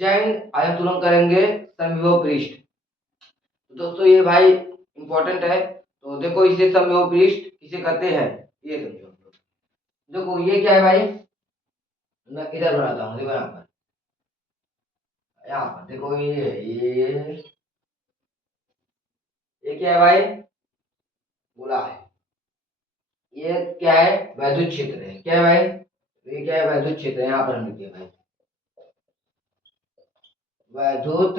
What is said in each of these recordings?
जैन आज हम तुलना करेंगे समविभव पृष्ठ। तो दोस्तों ये भाई इंपॉर्टेंट है। तो देखो इसे समविभव पृष्ठ किसे कहते हैं ये समझो हम लोग। देखो ये क्या है भाई, मैं इधर बनाता हूँ, देखो यहाँ पर देखो ये क्या है भाई, गोला है। ये क्या है, वैद्युत क्षेत्र है। क्या है भाई, ये क्या है, वैद्युत क्षेत्र है। यहाँ पर हम लिखिए भाई वैद्युत,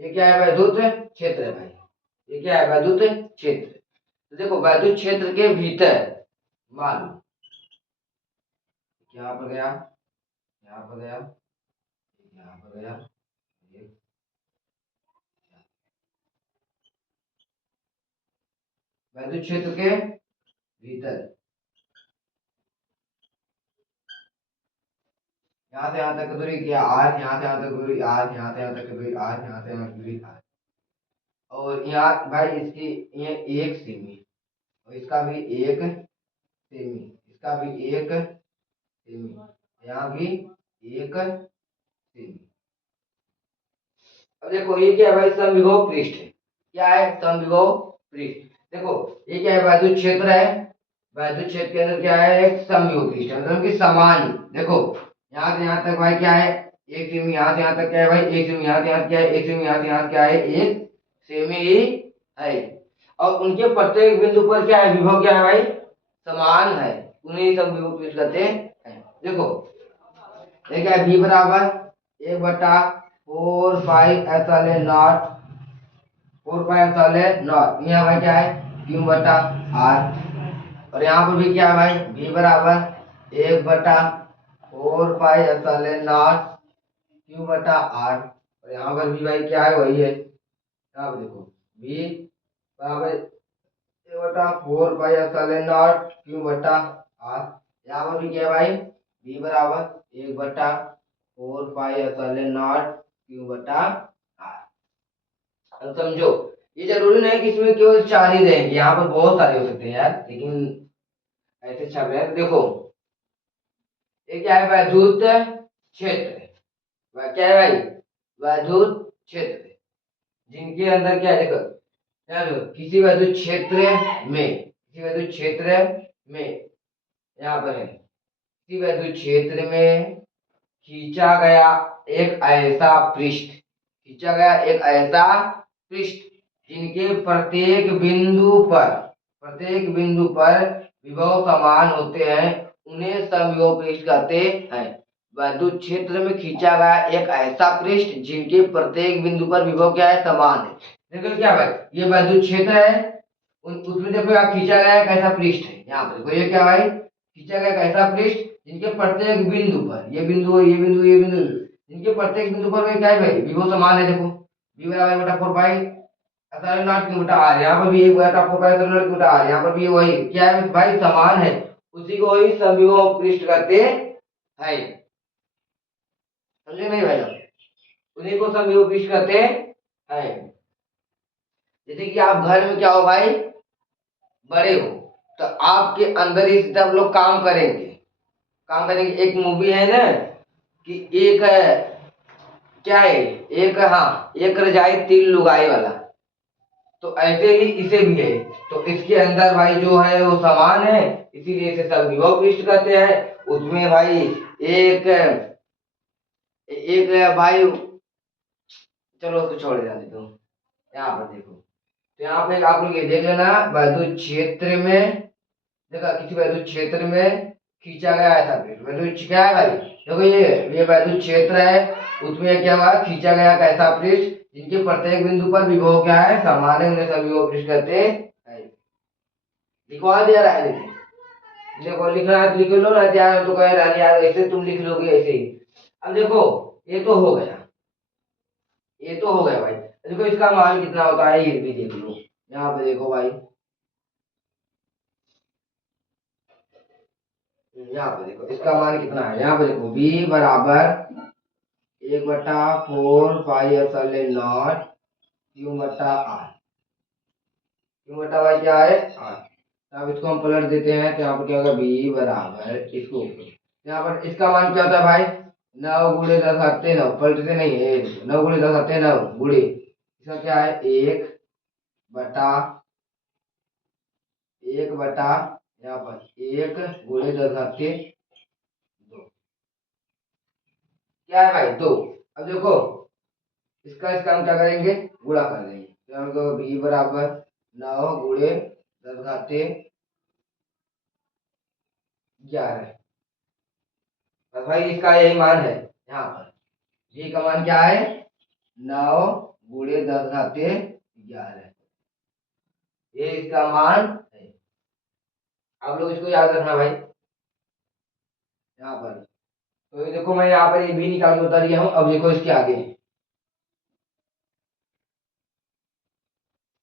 ये क्या है, वैद्युत क्षेत्र है भाई। ये क्या है, वैद्युत क्षेत्र। तो देखो वैद्युत क्षेत्र के भीतर मान लो यहाँ पर गया, यहाँ पर गया, यहाँ पर गया, वैद्युत क्षेत्र के भीतर यहाँ से यहाँ तक की दूरी क्या आर, यहाँ से यहाँ तक दूरी आर, यहाँ से यहाँ तक की दूरी आर, यहाँ से यहाँ तक दूरी आर। और यहाँ भाई इसकी ये एक सेमी, और इसका भी एक सेमी, इसका भी एक सेमी, यहाँ भी एक सेमी। अब देखो ये क्या है भाई, समविभव पृष्ठ है। क्या है, समविभव पृष्ठ। देखो ये क्या है, वैद्युत क्षेत्र है। वैद्युत क्षेत्र के अंदर क्या है, एक समविभव पृष्ठ है, मतलब कि समान। देखो यहाँ से यहाँ तक भाई क्या है, एक सेमी। यहाँ से यहाँ तक क्या है भाई, एक सेमी। यहाँ से यहाँ क्या है, एक सेमी। यहाँ से यहाँ क्या है, एक सेमी ही है। और उनके प्रत्येक बिंदु पर क्या है, विभव क्या है भाई, समान है। उन्हें समविभव पृष्ठ कहते हैं। देखो ये क्या है, v बराबर 1/4 pi epsilon not, 4 pi epsilon not. यहाँ भाई क्या है, Q/R। और यहाँ पर भी क्या है भाई, v बराबर 1/4 पाई एप्सिलॉन नॉट Q/R। और यहाँ पर भी भाई क्या है, वही है। यहाँ पर देखो v बराबर 1/4 पाई एप्सिलॉन नॉट Q/R। यहाँ पर भी क्या है भाई, v बराबर 1/4 पाई एप्सिलॉन नॉट Q/R। अब समझो ये जरूरी नहीं कि इसमें केवल चार ही रहेंगे, यहाँ पर बहुत सारे हो सकते हैं यार, लेकिन ऐसे छप रहे हैं। तो देखो ये क्या है, वैद्युत क्षेत्र। क्या है भाई, वैद्युत क्षेत्र जिनके अंदर क्या है, देखो यहाँ देखो, किसी वैद्युत क्षेत्र में, किसी वैद्युत क्षेत्र में यहाँ पर है, किसी वैद्युत क्षेत्र में खींचा गया एक ऐसा पृष्ठ, खींचा गया एक ऐसा पृष्ठ जिनके प्रत्येक बिंदु पर विभव समान होते हैं, उन्हें समविभव पृष्ठ कहते हैं। वैद्युत क्षेत्र में खींचा गया एक ऐसा पृष्ठ जिनके प्रत्येक बिंदु पर विभव क्या है, समान है। देखो क्या भाई, ये वैद्युत क्षेत्र है, उसमें देखो यहाँ खींचा गया एक ऐसा पृष्ठ है। यहाँ पर देखो ये क्या भाई, खींचा गया एक ऐसा पृष्ठ जिनके प्रत्येक बिंदु पर, ये बिंदु, ये बिंदु, ये बिंदु, इनके प्रत्येक बिंदु पर क्या है भाई, विभव समान है। देखो v बराबर 1/4 पाई एप्सिलॉन नॉट Q/R। यहाँ पर भी 1/4 पाई एप्सिलॉन नॉट Q/R। यहाँ पर भी वही क्या है भाई, समान है। उसी को ही समविभव पृष्ठ कहते हैं। समझे नहीं भाई, उन्हीं को समविभव पृष्ठ कहते हैं। जैसे कि आप घर में क्या हो भाई, बड़े हो, तो आपके अंदर ही सब लोग काम करेंगे, काम करेंगे। एक मूवी है ना कि एक क्या है, एक, हाँ, एक रजाई तीन लुगाई वाला। तो ऐसे ही इसे भी है। तो इसके अंदर भाई जो है वो समान है, इसीलिए इसे समविभव पृष्ठ कहते हैं। उसमें भाई एक एक भाई, चलो उसको छोड़ जाने दो। यहाँ पर देखो, तो यहाँ पे आप लोग ये देख लेना, वैद्युत क्षेत्र में, देखा किसी वैद्युत क्षेत्र में खींचा गया ऐसा पृष्ठ। वैद्युत क्या है भाई, देखो ये वैद्युत क्षेत्र है, उसमें क्या हुआ, खींचा गया ऐसा पृष्ठ जिनके प्रत्येक बिंदु पर विभव क्या है, समान है, उन्हें समविभव पृष्ठ कहते हैं। लिखवा दिया रहा है, देखिए देखो लिखना है तो लिख लो ना यार, तो कह रहा यार ऐसे तुम लिख लोगे ऐसे ही। अब देखो ये तो हो गया, ये तो हो गया भाई। देखो इसका मान कितना होता है ये भी देख लो। यहाँ पे देखो भाई, यहाँ पे देखो इसका मान कितना है। यहाँ पे देखो v बराबर 1/4 pi epsilon not Q/R। Q/Y क्या है, R। अब इसको हम पलट देते हैं, तो यहाँ पर क्या होगा, v बराबर इसको, यहाँ पर इसका मान क्या होता है भाई, नौ गुणे दस हत्ते नौ, पलटते नहीं है। नौ गुणे दस हत्ते नौ गुणे, इसका क्या है, बटा एक बटा, यहाँ पर एक गुणे दस हत्ते दो, क्या है भाई, दो। अब देखो इसका हम क्या करेंगे, गुणा कर देंगे। तो हमको b बराबर नौ गुणे दस घाते 11। बस भाई इसका यही मान है यहाँ पर, जी का मान क्या है, नौ गुणे दस घाते 11, ये इसका मान है। आप लोग इसको याद रखना भाई यहाँ पर। तो ये देखो मैं यहाँ पर ये भी निकाल के बता दिया हूँ। अब देखो इसके आगे,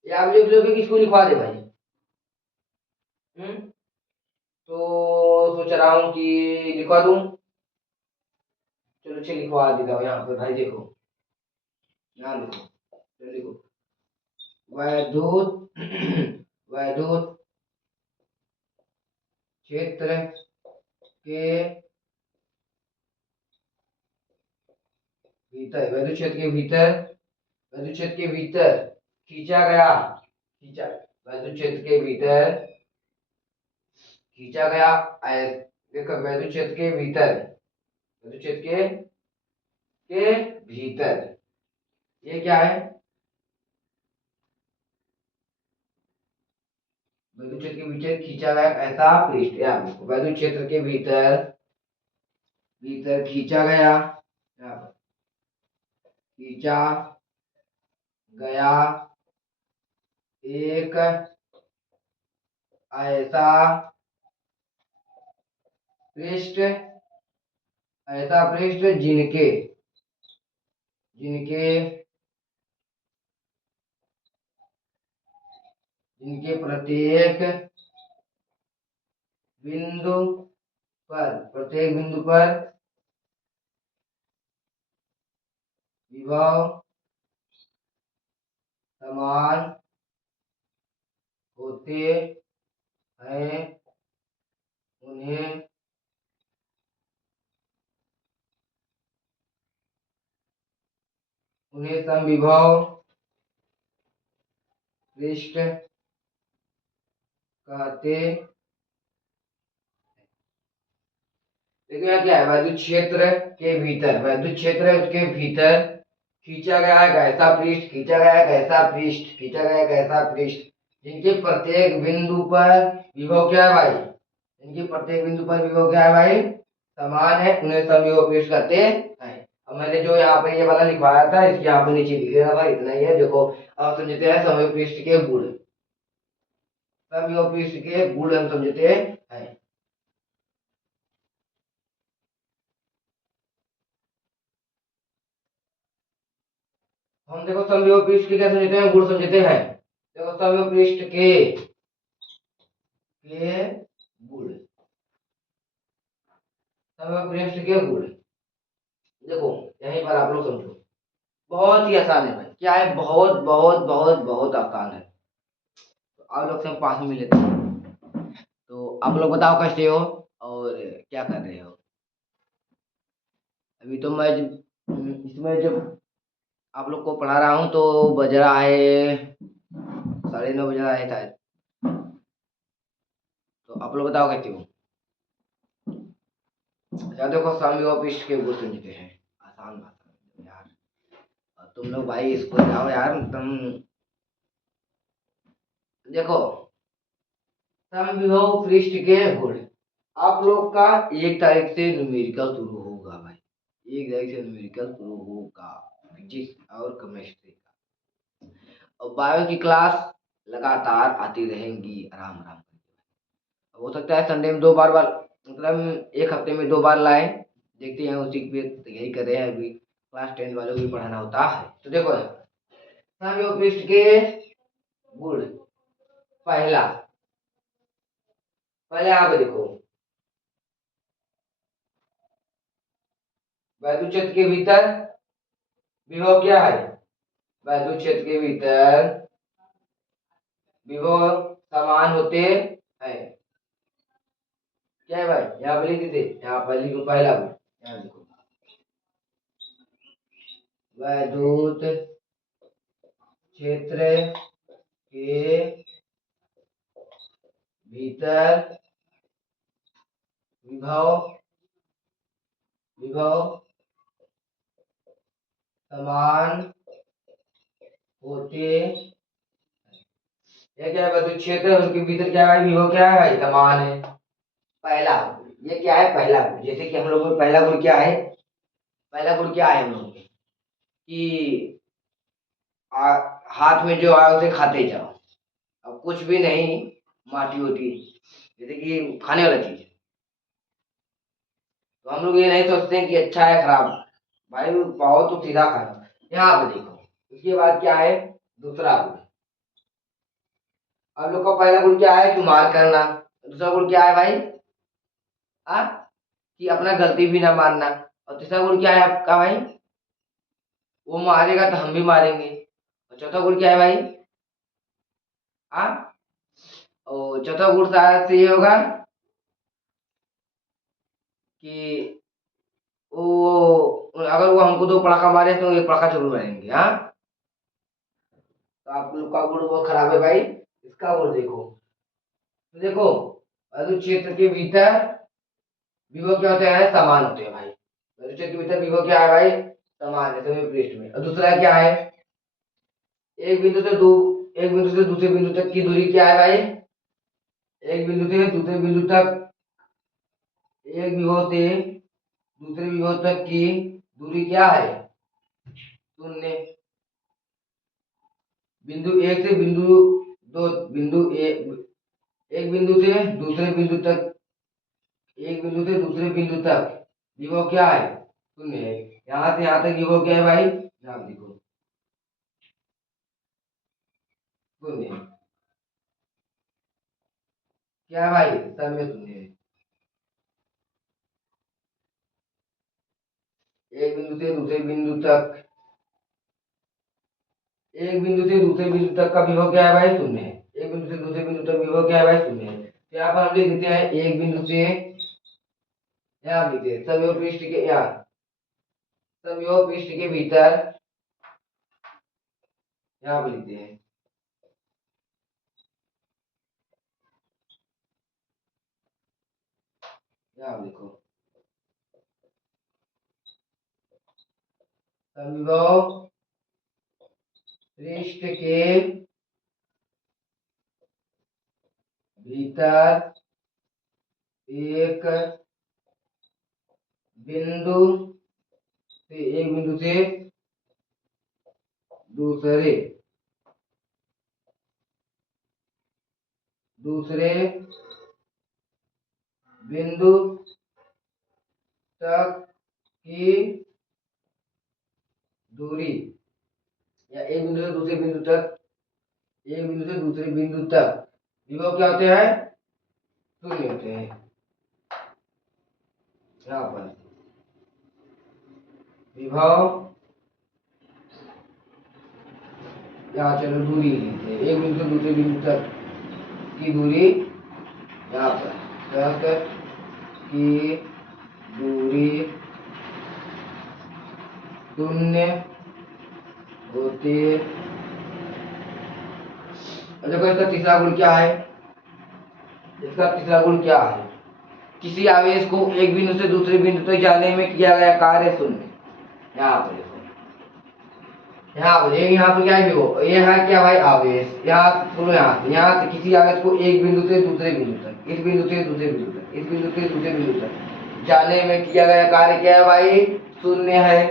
ये आप लोग किसको लिखवा दे भाई। तो सोच रहा हूँ कि लिखवा दूं। चलो अच्छा लिखवा देता हूँ यहाँ पर भाई, देखो यहाँ लिखो, चलो लिखो, वैद्युत वैद्युत क्षेत्र के भीतर, वैद्युत क्षेत्र के भीतर, वैद्युत क्षेत्र के भीतर खींचा गया, खींचा, वैद्युत क्षेत्र के भीतर खींचा गया, देखो वैद्युत क्षेत्र के भीतर, वैद्युत क्षेत्र के भीतर, ये क्या है, वैद्युत क्षेत्र के भीतर खींचा गया ऐसा पृष्ठ, या वैद्युत क्षेत्र के भीतर, भीतर खींचा गया, खींचा गया एक ऐसा पृष्ठ, ऐसा पृष्ठ जिनके, जिनके जिनके प्रत्येक बिंदु पर, प्रत्येक बिंदु पर विभव समान होते हैं, उन्हें उन्हें समविभव पृष्ठ कहते। देखो यहाँ क्या है, वैद्युत क्षेत्र के भीतर, वैद्युत क्षेत्र है उसके भीतर खींचा गया है ऐसा पृष्ठ, खींचा गया है ऐसा पृष्ठ, खींचा गया है ऐसा पृष्ठ जिनके प्रत्येक बिंदु पर विभव क्या है भाई, जिनके प्रत्येक बिंदु पर विभव क्या है भाई, समान है, उन्हें समविभव पृष्ठ कहते हैं। अब मैंने जो यहाँ पे ये वाला लिखवाया था इसके यहाँ पे नीचे लिख देना भाई, इतना ही है। देखो अब समझते हैं समविभव पृष्ठ के गुण, समविभव पृष्ठ के गुण हम समझते हैं। हम देखो समविभव पृष्ठ के क्या समझते हैं, गुण समझते हैं। देखो समविभव पृष्ठ के गुण, समविभव पृष्ठ के गुण, देखो यहीं पर आप लोग समझो, बहुत ही आसान है भाई, क्या है, बहुत बहुत बहुत बहुत आसान है। तो आप लोग से हम पास में मिले थे, तो आप लोग बताओ कैसे हो और क्या कर रहे हो। अभी तो मैं इसमें जब आप लोग को पढ़ा रहा हूँ तो बज रहा है 9:30 बज रहा है शायद। तो आप लोग बताओ कैसे हो। अच्छा देखो समविभव पृष्ठ के गुण समझते हैं, आसान भाषा में यार। और तुम लोग भाई इसको जाओ यार, तुम देखो समविभव पृष्ठ के गुण, आप लोग का 1 तारीख से न्यूमेरिकल शुरू होगा भाई, 1 तारीख से न्यूमेरिकल शुरू होगा, फिजिक्स और केमिस्ट्री का। और बायो की क्लास लगातार आती रहेंगी आराम आराम करके। हो सकता है संडे में 2 बार मतलब एक हफ्ते में 2 बार लाए, देखते हैं, उसी पे तैयारी कर रहे हैं। अभी क्लास 10 वालों को भी पढ़ाना होता है। तो देखो समविभव पृष्ठ के गुण, पहला, पहले आप देखो वैद्युत क्षेत्र के भीतर विभव क्या है, वैद्युत क्षेत्र के भीतर विभव समान होते हैं, क्या है भाई, यहाँ पर लिख दीजिए, यहाँ पर लिखो पहला गुण, यहाँ लिखो वैद्युत क्षेत्र के भीतर विभव समान होते। ये क्या है, वैद्युत क्षेत्र उनके भीतर क्या है, विभव क्या है भाई, समान है। पहला गुण, ये क्या है, पहला गुण। जैसे कि हम लोग को पहला गुण क्या है, पहला गुण क्या है हम लोग में कि हाथ में जो आए उसे खाते जाओ। अब कुछ भी नहीं, माटी वोटी जैसे कि खाने वाला चीज, तो हम लोग ये नहीं सोचते हैं कि अच्छा है खराब, भाई पाओ तो सीधा खाना। यहाँ पे देखो, उसके बाद क्या है, दूसरा गुण। हम लोग का पहला गुण क्या है कि मार करना, दूसरा गुण क्या है भाई, आ? कि अपना गलती भी ना मानना। और तीसरा गुण क्या है आपका भाई, वो मारेगा तो हम भी मारेंगे। और चौथा गुण क्या है भाई, आ? और चौथा गुण शायद से ये होगा कि वो अगर वो हमको दो पड़ाका मारे तो एक पड़ाका जरूर मारेंगे। हाँ, तो आप लोग का गुण बहुत खराब है भाई। इसका गुण देखो, तो देखो अधु क्षेत्र के भीतर विभव क्या होते हैं, समान होते हैं भाई। अधु क्षेत्र के भीतर विभव क्या है भाई, समान है सभी पृष्ठ में। और दूसरा क्या है, एक बिंदु से दो, एक बिंदु से दूसरे बिंदु तक की दूरी क्या है भाई, एक बिंदु से दूसरे बिंदु तक, एक विभव से दूसरे विभव तक की दूरी क्या है, शून्य। बिंदु एक से बिंदु दो, बिंदु एक बिंदु से दूसरे बिंदु तक, एक बिंदु से दूसरे बिंदु तक विभव क्या है, शून्य है। यहाँ से यहाँ तक विभव क्या है भाई, यहाँ देखो शून्य है। क्या है भाई, सब में शून्य है। एक बिंदु से दूसरे बिंदु तक, एक बिंदु से दूसरे बिंदु तक का विभव क्या है भाई, शून्य है। एक बिंदु से दूसरे बिंदु तक विभव क्या है भाई, शून्य है। तो यहाँ पर हम लिख देते हैं एक बिंदु से, यहाँ लिखते हैं समयोग पृष्ठ के, यहाँ समयोग पृष्ठ के भीतर, यहाँ पे लिखते हैं यहाँ लिखो समयोग पृष्ठ के भीतर एक बिंदु से, एक बिंदु से दूसरे दूसरे बिंदु तक की दूरी, या एक बिंदु से दूसरे बिंदु तक, एक बिंदु से दूसरे बिंदु तक विभव क्या होते हैं, शून्य होते हैं। यहाँ पर विभव, यहाँ चलो दूरी लेते हैं, एक बिंदु से दूसरे बिंदु तक की दूरी, यहाँ पर तक की दूरी शून्य होती। देखो इसका तीसरा गुण क्या है, इसका तीसरा गुण क्या है, किसी आवेश को एक बिंदु से दूसरे बिंदु तक जाने में किया गया कार्य शून्य। यहाँ पर देखो, यहाँ पर यहाँ पर क्या है, देखो ये है क्या भाई, आवेश। यहाँ सुनो, यहाँ से किसी आवेश को एक बिंदु से दूसरे बिंदु तक, इस बिंदु से दूसरे बिंदु तक, इस बिंदु से दूसरे बिंदु तक जाने में किया गया कार्य क्या है भाई, शून्य है।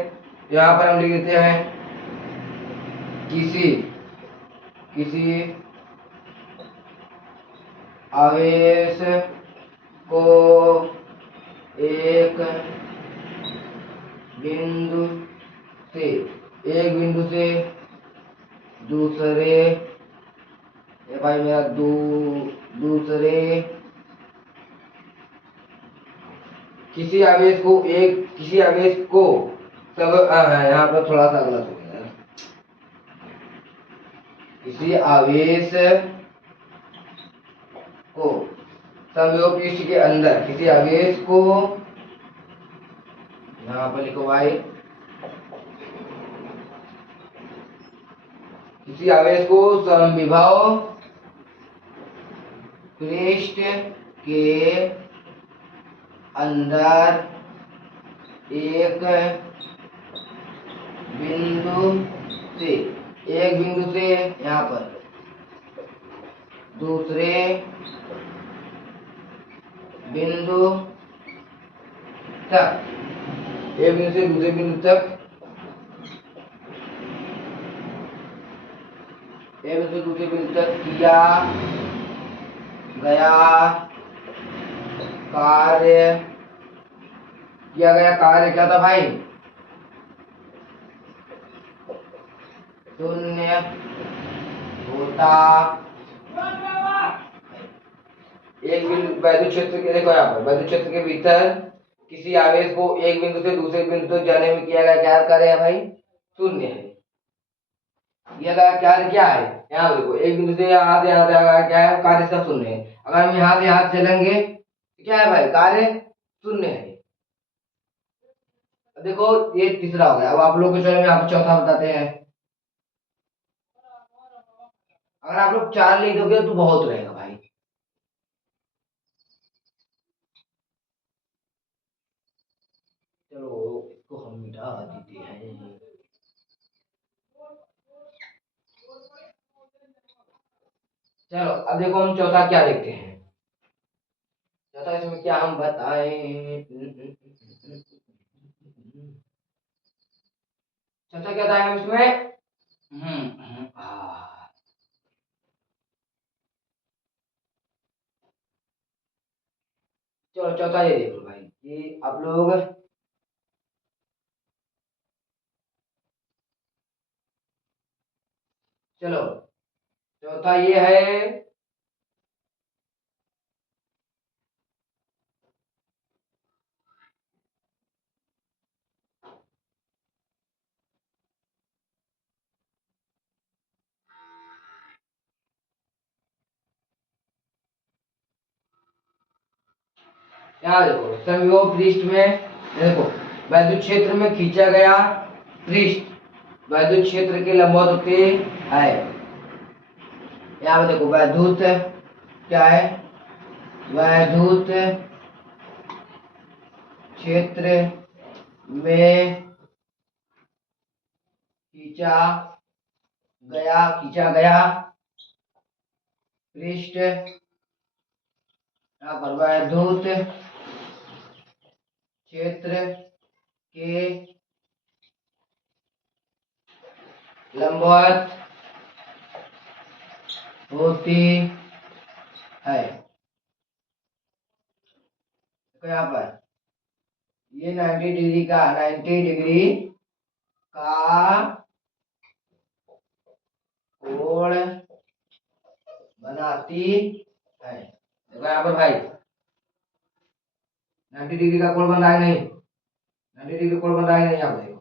यहाँ पर हम लिख देते हैं किसी आवेश को एक बिंदु से, एक बिंदु से दूसरे, ये भाई मेरा दूसरे, किसी आवेश को एक, किसी आवेश को सब यहाँ पर थोड़ा सा गलत हो गया, किसी आवेश को समयोग पृष्ठ के अंदर, किसी आवेश को, यहाँ पर लिखो भाई किसी आवेश को समविभव पृष्ठ के अंदर एक बिंदु से यहाँ पर दूसरे बिंदु तक, एक बिंदु से दूसरे बिंदु तक, एक बिंदु से दूसरे बिंदु तक किया गया कार्य क्या था भाई? शून्य होता। एक बिंदु वैद्युत क्षेत्र के, देखो यहाँ पर वैद्युत क्षेत्र के भीतर किसी आवेश को एक बिंदु से दूसरे बिंदु तक जाने में किया गया क्या कार्य है भाई? शून्य है। किया गया कार्य क्या है? यहाँ देखो, एक बिंदु से यहाँ से क्या है? कार्य इसका शून्य है। अगर हम यहाँ से चलेंगे तो क्या है भाई? कार्य शून्य है। देखो ये तीसरा हो गया। अब आप लोग को चलो मैं आपको चौथा बताते हैं। अगर आप लोग 4 लिख दोगे तो बहुत रहेगा भाई। चलो इसको हम मिटा देते हैं। चलो अब देखो हम चौथा क्या देखते हैं। चौथा इसमें क्या हम बताएं? चौथा क्या था इसमें? चलो चौथा ये देखो भाई कि आप लोग चलो चौथा ये है। यहाँ देखो समविभव पृष्ठ में, देखो वैद्युत क्षेत्र में खींचा गया पृष्ठ वैद्युत क्षेत्र के लंबवत होते है। यहाँ पे देखो वैद्युत क्या है? वैद्युत क्षेत्र में खींचा गया पृष्ठ, यहाँ पर वैद्युत क्षेत्र के लंबवत होती है। तो यहाँ पर ये 90 डिग्री का कोण बनाती है। देखो यहाँ पर भाई 90 डिग्री का कोण बन रहा है नहीं? 90 डिग्री कोण बन रहा है नहीं? यहाँ पर देखो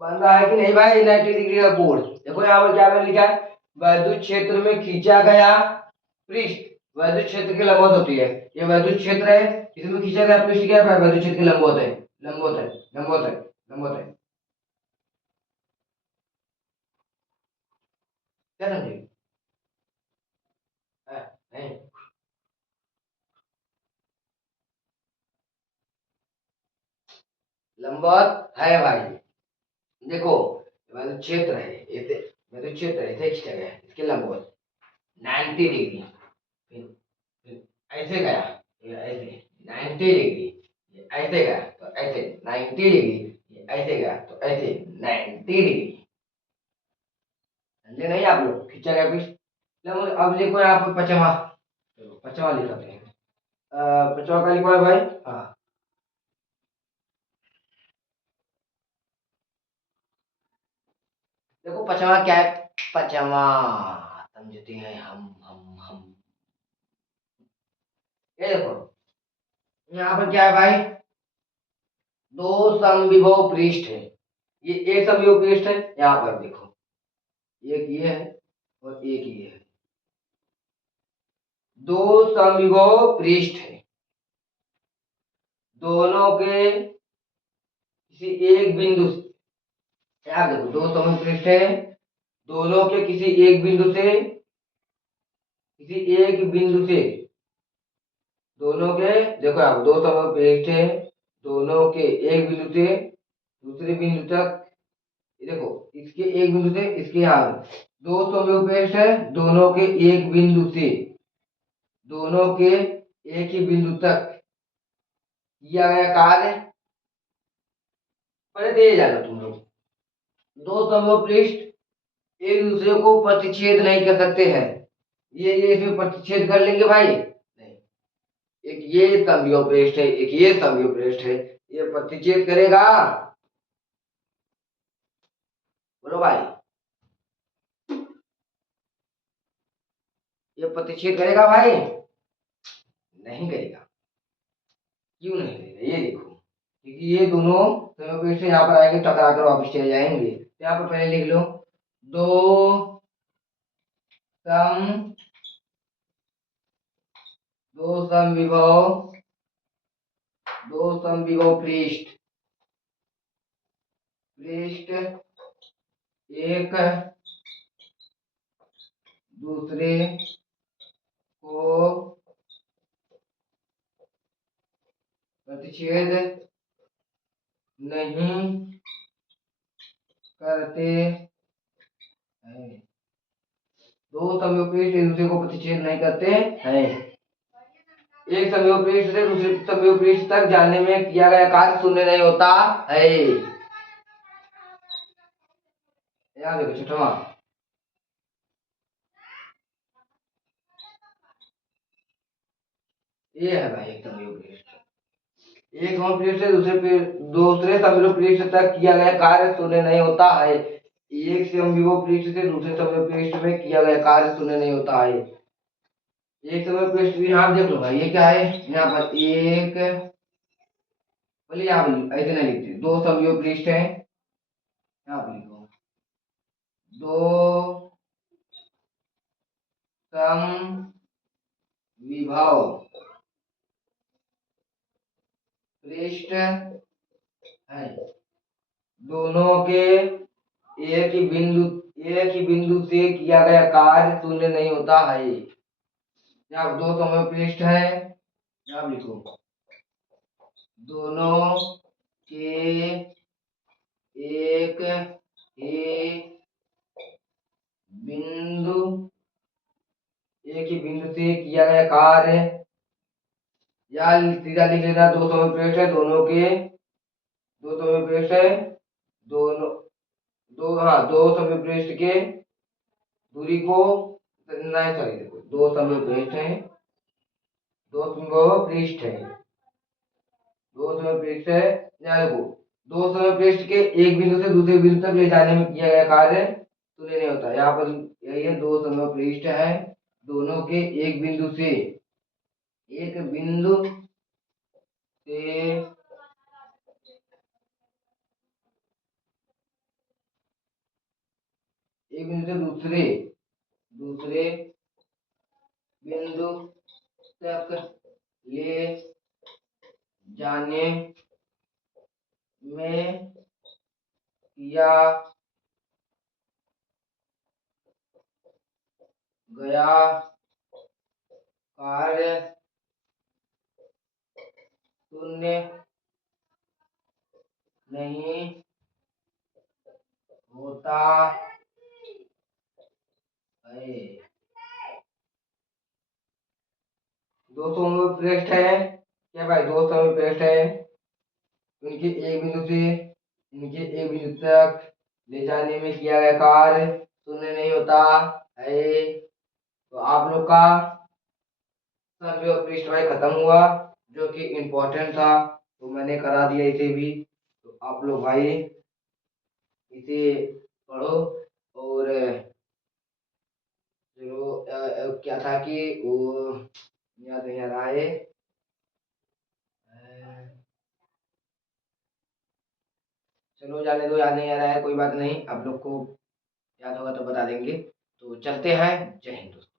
बन रहा है कि नहीं भाई 90 डिग्री का कोण? देखो यहाँ पर क्या मैंने लिखा है? वैद्युत क्षेत्र में खींचा गया पृष्ठ वैद्युत क्षेत्र के लंबवत होती है। ये वैद्युत क्षेत्र है, इसमें खींचा गया पृष्ठ क्या है? वैद्युत क्षेत्र के लंबवत है। क्या समझे? नहीं लंबवत है भाई। देखो वैद्युत क्षेत्र है, वैद्युत क्षेत्र है, इसे खींचा गया इसके लंबवत 90 डिग्री, फिर ऐसे गया, ये ऐसे 90 डिग्री, ये ऐसे गया तो ऐसे 90 डिग्री, ये ऐसे गया तो ऐसे 90 डिग्री। समझे नहीं आप लोग? खींचा गया कुछ। अब देखो यहाँ पर पचवा, पचवा लिखाते हैं। पचवा का लिखा है भाई। हाँ देखो पचवा क्या है? पचवा समझते हैं हम। ये देखो यहाँ पर क्या है भाई? दो समविभव पृष्ठ है। ये एक समविभव पृष्ठ है। यहाँ पर देखो एक ये है और एक ये है, दो समविभव पृष्ठ है। दोनों के किसी एक बिंदु से, याद देखो दो समूह पृष्ठ है, दोनों के किसी एक बिंदु से, किसी एक बिंदु से दोनों के, देखो आप दो समूह पृष्ठ है, दोनों के एक बिंदु से दूसरे बिंदु तक, ये देखो इसके एक बिंदु से इसके यहाँ दो समूह पृष्ठ है, दोनों के एक बिंदु से दोनों के एक ही बिंदु तक किया गया कार्य, पहले तो ये जानो तुम लोग, दो समूह पृष्ठ एक दूसरे को प्रतिच्छेद नहीं कर सकते हैं, ये इसमें प्रतिच्छेद कर लेंगे भाई नहीं, एक ये समूह पृष्ठ है, एक ये समूह पृष्ठ है, ये प्रतिच्छेद करेगा, बोलो भाई, ये प्रतिच्छेद करेगा भाई, नहीं करेगा। क्यों नहीं करेगा, ये देखो, क्योंकि ये दोनों समूह पृष्ठ यहाँ पर आएंगे, टकरा कर वापस चले जाएंगे। यहाँ पर पहले लिख लो, दो सम दो समविभव दो समविभव पृष्ठ पृष्ठ एक दूसरे को प्रतिच्छेद नहीं करते हैं, दो समूह पृष्ठ एक दूसरे को प्रतिच्छेद नहीं करते हैं, एक समूह पृष्ठ से दूसरे समूह पृष्ठ तक जाने में किया गया कार्य शून्य नहीं होता है। यहाँ देखो छठवां, ये है भाई एक समूह पृष्ठ, एक समूह पृष्ठ से दूसरे समूह पृष्ठ तक किया गया कार्य शून्य नहीं होता है, एक समूह पृष्ठ से दूसरे समूह पृष्ठ में किया गया कार्य शून्य नहीं होता है। एक समूह पृष्ठ भी यहाँ देख लो भाई, ये क्या है, यहाँ पर एक, बोले यहाँ पर ऐसे नहीं लिखते, दो समूह पृष्ठ है, यहाँ पर लिखो दो सम विभव पृष्ठ है, दोनों के एक ही बिंदु से किया गया कार्य शून्य नहीं होता है। यहाँ दो समूह पृष्ठ है, यहाँ लिखो दोनों के एक ही बिंदु एक ही बिंदु से किया गया कार्य, या सीधा लिख लेना, दो समूह पृष्ठ है, दोनों के दो समूह पृष्ठ है, दोनों दो, हाँ दो समूह पृष्ठ के दूरी को, नहीं सॉरी देखो दो समूह पृष्ठ है, दो समूह पृष्ठ है, दो समूह पृष्ठ है, यहाँ देखो दो समूह पृष्ठ के एक बिंदु से दूसरे बिंदु तक ले जाने में किया गया कार्य शून्य नहीं होता। यहाँ पर यही है, दो समूह पृष्ठ है, दोनों के एक बिंदु से एक बिंदु से एक बिंदु से दूसरे दूसरे बिंदु तक ले जाने में किया गया कार्य शून्य नहीं होता है। दो समूह पृष्ठ है क्या भाई, दो समूह पृष्ठ है, उनके एक बिंदु से इनके एक बिंदु तक ले जाने में किया गया कार्य शून्य नहीं होता है। तो आप लोग का समूह पृष्ठ भाई खत्म हुआ, जो कि इम्पोर्टेंट था, तो मैंने करा दिया इसे भी, तो आप लोग भाई इसे पढ़ो। और जो क्या था कि वो याद नहीं आ रहा है, चलो जाने दो, याद नहीं आ रहा है, कोई बात नहीं, आप लोग को याद होगा तो बता देंगे। तो चलते हैं, जय हिंद दोस्तों।